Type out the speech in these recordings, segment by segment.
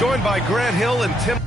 joined by Grant Hill and Tim.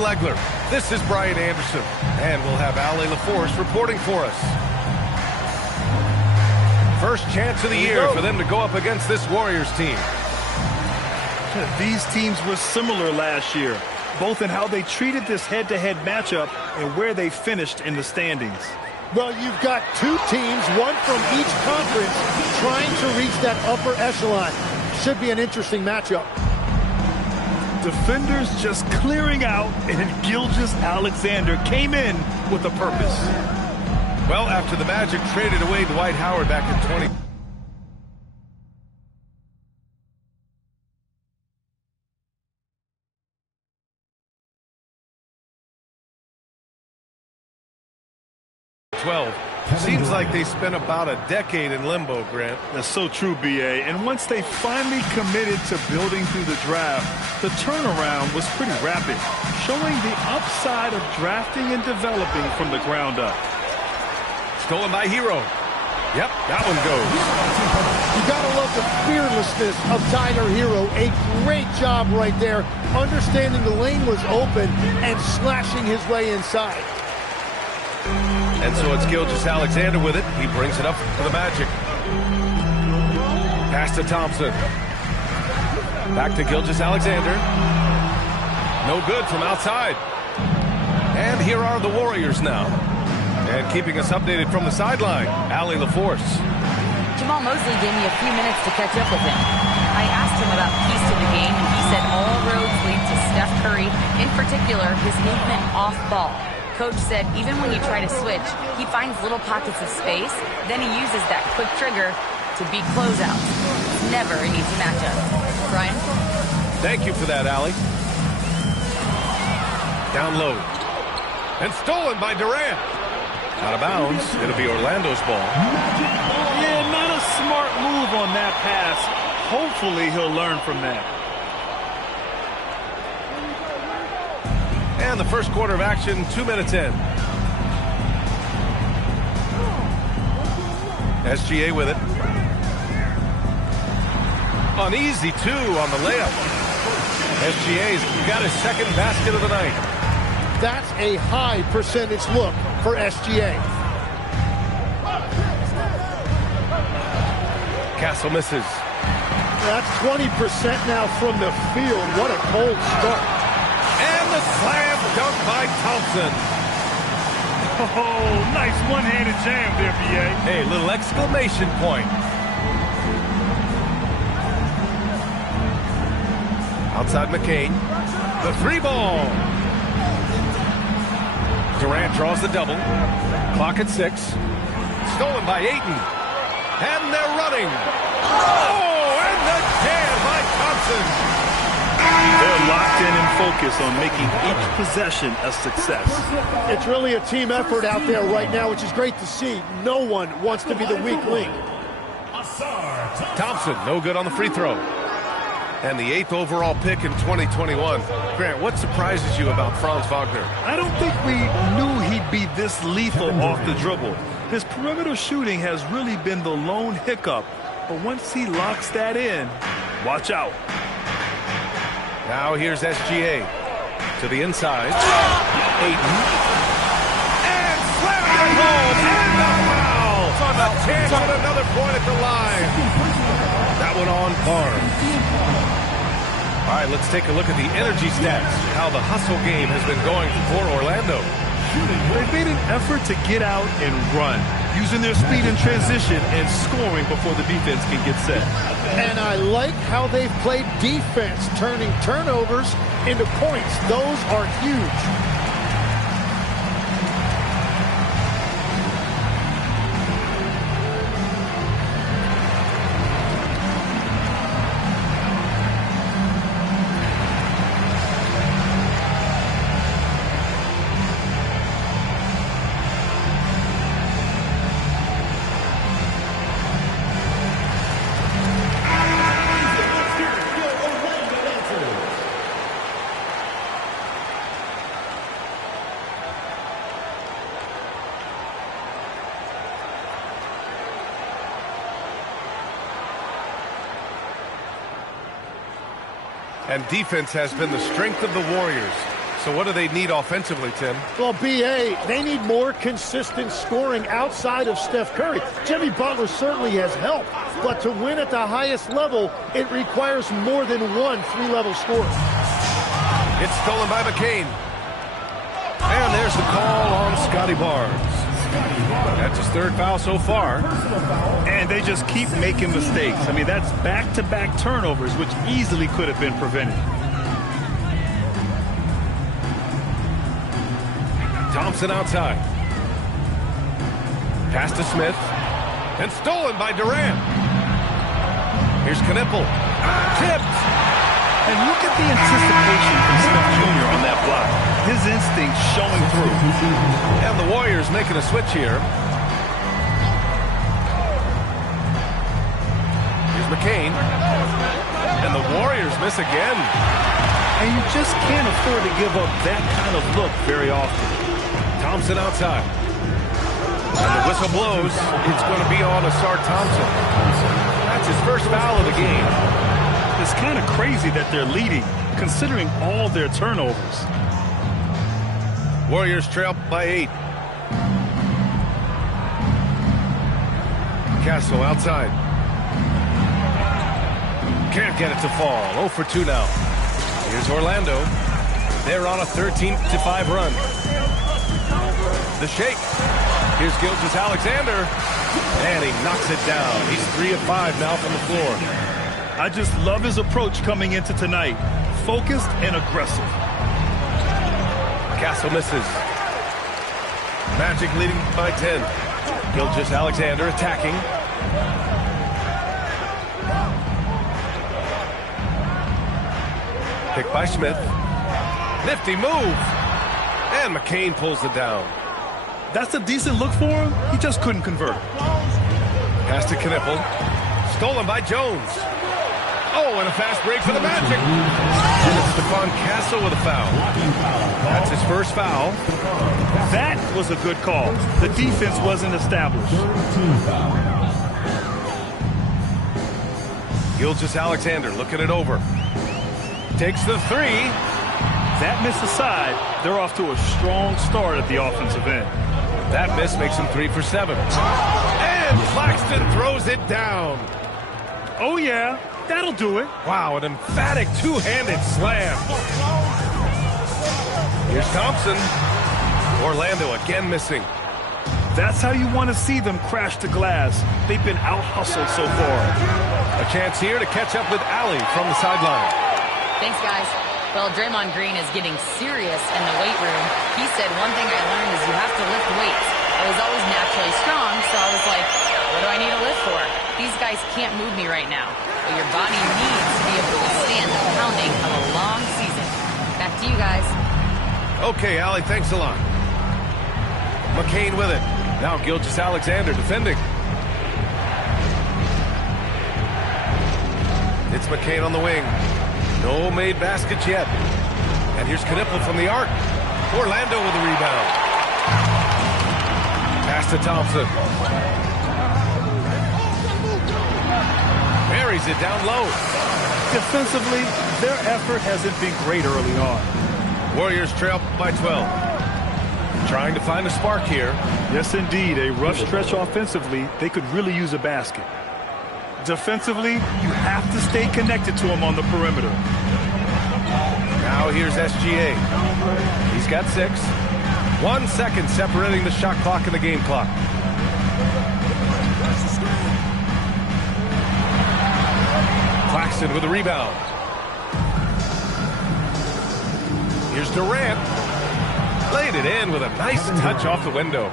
Legler. This is Brian Anderson, and we'll have Ali LaForce reporting for us. First chance of the year for them to go up against this Warriors team. These teams were similar last year, both in how they treated this head-to-head matchup and where they finished in the standings. Well, you've got two teams, one from each conference, trying to reach that upper echelon. Should be an interesting matchup. Defenders just clearing out, and Gilgeous-Alexander came in with a purpose. Well, after the Magic traded away Dwight Howard back in 2012, seems like they spent about a decade in limbo, Grant. That's so true, B.A. And once they finally committed to building through the draft, the turnaround was pretty rapid, showing the upside of drafting and developing from the ground up. Stolen by Hero. Yep, that one goes. You gotta love the fearlessness of Tyler Hero. A great job right there, understanding the lane was open and slashing his way inside. And so it's Gilgeous-Alexander with it. He brings it up for the Magic. Pass to Thompson. Back to Gilgeous-Alexander. No good from outside. And here are the Warriors now. And keeping us updated from the sideline, Ali LaForce. Jamal Mosley gave me a few minutes to catch up with him. I asked him about keys to the game, and he said all roads lead to Steph Curry, in particular his movement off ball. Coach said even when you try to switch, he finds little pockets of space, then he uses that quick trigger to beat closeouts. Never an easy matchup. Brian? Thank you for that, Ali. Down low. And stolen by Durant. Out of bounds. It'll be Orlando's ball. Yeah, not a smart move on that pass. Hopefully he'll learn from that. And the first quarter of action, 2 minutes in. SGA with it. An easy two on the layup. SGA's got his second basket of the night. That's a high percentage look for SGA. Castle misses. That's 20% now from the field. What a cold start. And the slam dunk by Thompson. Oh, nice one-handed jam there, B.A. Hey, little exclamation point. Outside McCain. The three ball. Durant draws the double. Clock at 6. Stolen by Ayton. And they're running. Oh, and the jam by Thompson. They're locked in and focused on making each possession a success. It's really a team effort out there right now, which is great to see. No one wants to be the weak link. Thompson, no good on the free throw. And the 8th overall pick in 2021. Grant, what surprises you about Franz Wagner? I don't think we knew he'd be this lethal off the dribble. His perimeter shooting has really been the lone hiccup. But once he locks that in, watch out. Now here's SGA to the inside. Ayton. And slammed it home. And the foul. A chance at another point at the line. That one on Barnes. All right, let's take a look at the energy stats. How the hustle game has been going for Orlando. They've made an effort to get out and run, using their speed in transition and scoring before the defense can get set. And I like how they've played defense, turning turnovers into points. Those are huge. And defense has been the strength of the Warriors. So what do they need offensively, Tim? Well, B.A., they need more consistent scoring outside of Steph Curry. Jimmy Butler certainly has helped, but to win at the highest level, it requires more than one three-level scorer. It's stolen by McCain. And there's the call on Scotty Barnes. That's his 3rd foul so far. And they just keep making mistakes. I mean, that's back-to-back turnovers, which easily could have been prevented. Thompson outside. Pass to Smith. And stolen by Durant. Here's Knipple. Tipped. And look at the anticipation from Smith Jr. on that block. His instinct showing through. And the Warriors making a switch here. Here's McCain. And the Warriors miss again. And you just can't afford to give up that kind of look very often. Thompson outside. And the whistle blows. It's going to be on Asar Thompson. That's his first foul of the game. It's kind of crazy that they're leading, considering all their turnovers. Warriors trail by 8. Castle outside. Can't get it to fall. 0 for 2 now. Here's Orlando. They're on a 13-5 run. The shake. Here's Gilgeous-Alexander. And he knocks it down. He's 3 of 5 now from the floor. I just love his approach coming into tonight. Focused and aggressive. Castle misses. Magic leading by 10. Gilgeous-Alexander attacking. Picked by Smith. Nifty move. And McCain pulls it down. That's a decent look for him. He just couldn't convert. Pass to Knipple. Stolen by Jones. Oh, and a fast break for the Magic. And it's Stephon Castle with a foul. That's his first foul. That was a good call. The defense wasn't established. Gilgeous-Alexander looking it over. Takes the 3. That miss aside, they're off to a strong start at the offensive end. That miss makes him 3 for 7. And Claxton throws it down. Oh, yeah. That'll do it. Wow, an emphatic two-handed slam. Here's Thompson. Orlando again missing. That's how you want to see them crash the glass. They've been out-hustled so far. A chance here to catch up with Allie from the sideline. Thanks, guys. Well, Draymond Green is getting serious in the weight room. He said, one thing I learned is you have to lift weights. I was always naturally strong, so I was like, what do I need to lift for? These guys can't move me right now. But your body needs to be able to withstand the pounding of a long season. Back to you guys. Okay, Allie, thanks a lot. McCain with it. Now Gilgeous-Alexander defending. It's McCain on the wing. No made baskets yet. And here's Knipple from the arc. Orlando with the rebound. Pass to Thompson. Buries it down low. Defensively, their effort hasn't been great early on. Warriors trail by 12. Trying to find a spark here. Yes, indeed. A rough stretch offensively. They could really use a basket. Defensively, you have to stay connected to him on the perimeter. Now here's SGA. He's got 6. 1 second separating the shot clock and the game clock. Claxton with the rebound. Here's Durant. Laid it in with a nice touch off the window.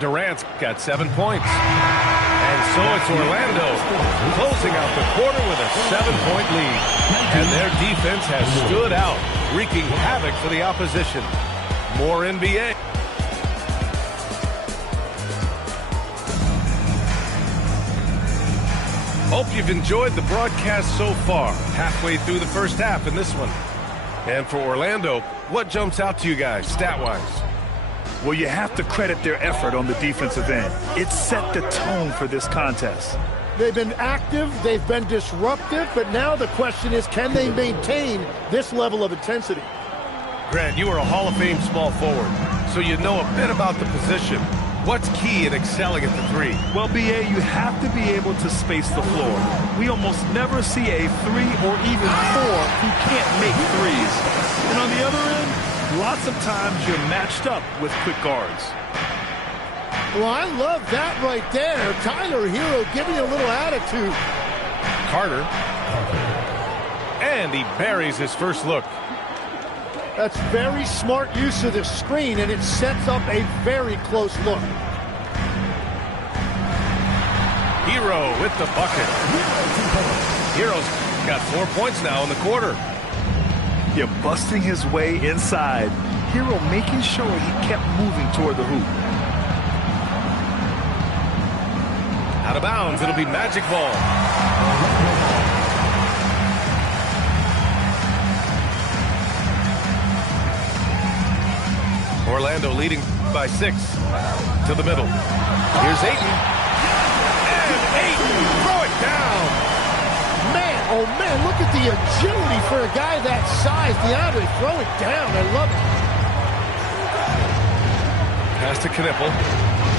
Durant's got 7 points. And so it's Orlando closing out the quarter with a 7-point lead. And their defense has stood out, wreaking havoc for the opposition. More NBA. Hope you've enjoyed the broadcast so far. Halfway through the first half in this one. And for Orlando, what jumps out to you guys, stat-wise? Well, you have to credit their effort on the defensive end. It set the tone for this contest. They've been active, they've been disruptive, but now the question is, can they maintain this level of intensity? Grant, you are a Hall of Fame small forward, so you know a bit about the position. What's key in excelling at the 3? Well, B.A., you have to be able to space the floor. We almost never see a 3 or even 4 who can't make threes. And on the other end, lots of times you're matched up with quick guards. Well, I love that right there. Tyler Hero giving a little attitude. Carter. And he buries his first look. That's very smart use of the screen, and it sets up a very close look. Hero with the bucket. Hero's got 4 points now in the quarter. You're busting his way inside. Hero making sure he kept moving toward the hoop. Out of bounds, it'll be magic ball. Orlando leading by 6 to the middle. Here's Ayton. And Ayton, throw it down. Man, oh man, look at the agility for a guy that size. DeAndre, throw it down. I love it. Pass to Knipple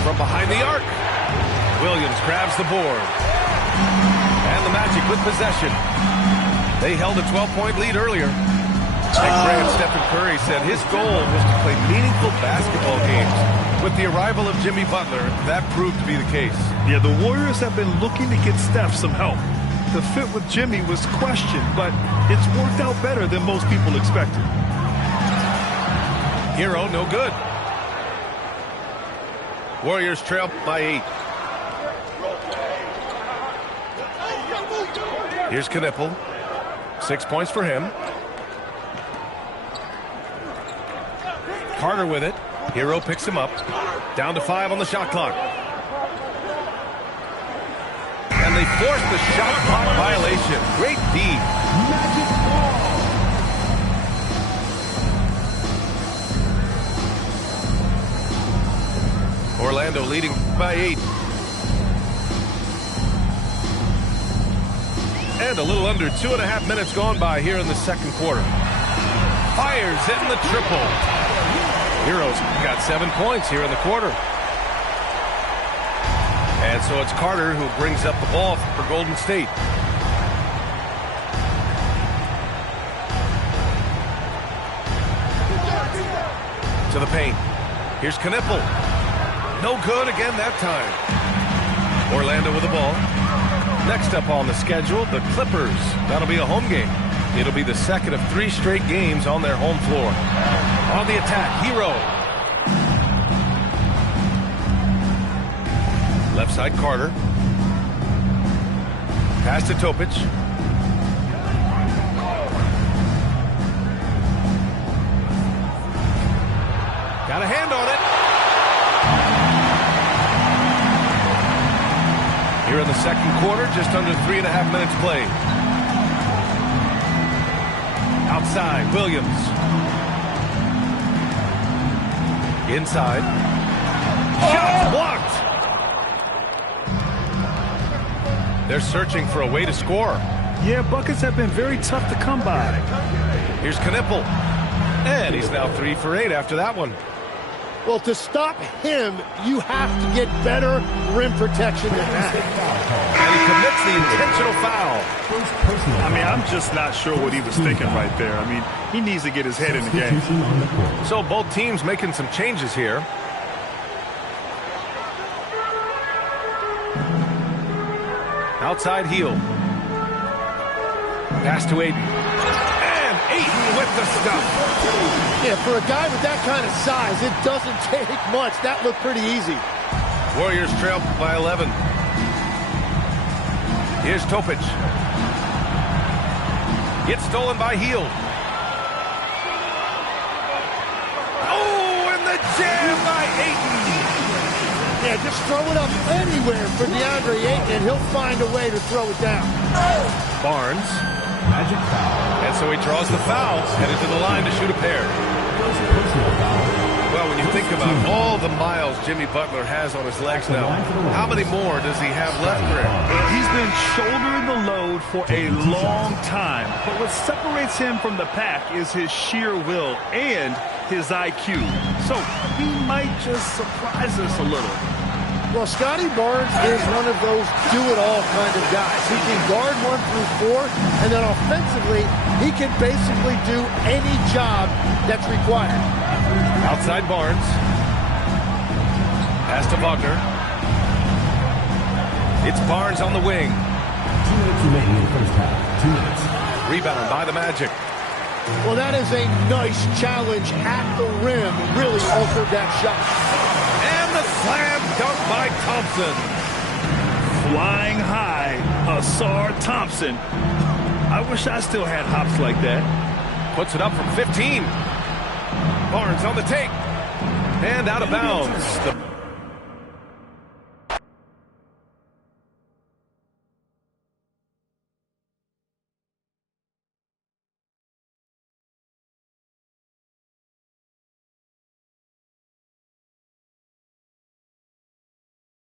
from behind the arc. Williams grabs the board. And the Magic with possession. They held a 12-point lead earlier. Ex-Grand Stephen Curry said his goal was to play meaningful basketball games. With the arrival of Jimmy Butler, that proved to be the case. Yeah, the Warriors have been looking to get Steph some help. The fit with Jimmy was questioned, but it's worked out better than most people expected. Hero, no good. Warriors trail by 8. Here's Knipple. 6 points for him. Carter with it. Hero picks him up. Down to 5 on the shot clock. And they force the shot clock violation. Great D. Orlando leading by 8. And a little under 2.5 minutes gone by here in the second quarter. Fires hitting the triple. Heroes got 7 points here in the quarter. And so it's Carter who brings up the ball for Golden State. To the paint. Here's Knipple. No good again that time. Orlando with the ball. Next up on the schedule, the Clippers. That'll be a home game. It'll be the second of 3 straight games on their home floor. On the attack, Hero. Left side, Carter. Pass to Topic. Got a hand on it. Here in the second quarter, just under 3.5 minutes played. Outside, Williams. Inside. Shot blocked. They're searching for a way to score. Yeah, buckets have been very tough to come by. Here's Knipple. And he's now 3 for 8 after that one. Well, to stop him, you have to get better rim protection than that. And he commits the intentional foul. I mean, I'm just not sure what he was thinking right there. I mean, he needs to get his head in the game. So both teams making some changes here. Outside heel. Pass to Aiden. And Aiden with the stuff. Yeah, for a guy with that kind of size, it doesn't take much. That looked pretty easy. Warriors trail by 11. Here's Topic. Gets stolen by Heel. Oh, and the jam by Ayton. Yeah, just throw it up anywhere for DeAndre Ayton, and he'll find a way to throw it down. Barnes. Magic foul. And so he draws the foul, headed to the line to shoot a pair. Well, when you think about all the miles Jimmy Butler has on his legs now, how many more does he have left, Greg? He's been shouldering the load for a long time, but what separates him from the pack is his sheer will and his IQ. So he might just surprise us a little. Well, Scotty Barnes is one of those do-it-all kind of guys. He can guard 1 through 4, and then offensively, he can basically do any job that's required. Outside Barnes. Pass to Wagner. It's Barnes on the wing. 2 minutes remaining in the first half. 2 minutes. Rebound by the Magic. Well, that is a nice challenge at the rim. Really altered that shot. And the slam dunk by Thompson. Flying high, Asar Thompson. I wish I still had hops like that. Puts it up from 15. Barnes on the take. And out of bounds. The